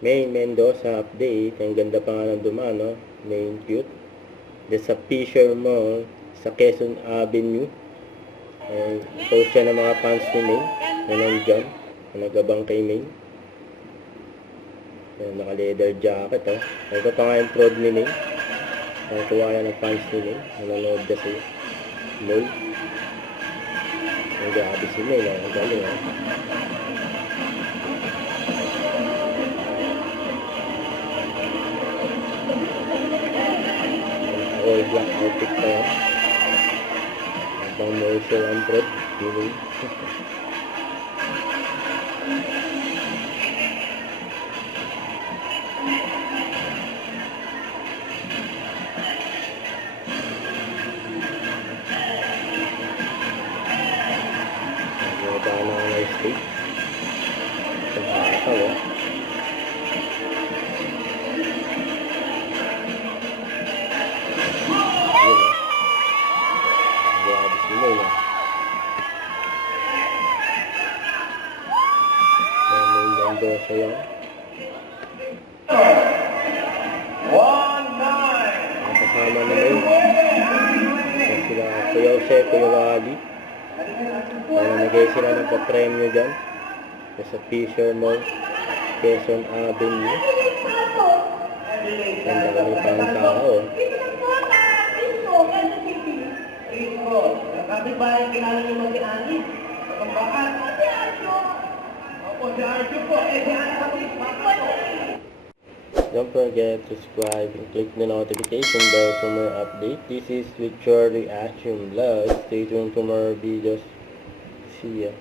Main Mendoza update. Ang ganda pa nga ng dumaan, no? Main cute. There's sa Fisher Mall sa Quezon Avenue. Post siya ng mga fans ni Main na nandyan. Na nagabang kay Main. Naka-leather jacket, oh. Ito pa nga yung prod ni Main. Nakuha yan ng fans ni Main. Nanonood ka sa mall. Ang grabe si Main, oh. Ang galing, oh. All black outfit pa yan. Habang Marshall ang prod. Main. Nagdaan na ang stage. Sa hataw, oh. Grabe sila, oh. May Mendoza yan. Ang kasama na May. Sila Kuya Jose, Kuya Wally. Namigay sila ng pa-premyo dyan. Sa Fisher Mall, Quezon Avenue. Ang dami pa ng tao. Kapit-bahay kinala niyo mag-iani. Ang bakat. Opo, si Arjo po. Si Arjo po. Don't forget to subscribe and click the notification bell for more updates. This is with your reaction vlog. Stay tuned for more videos. See ya.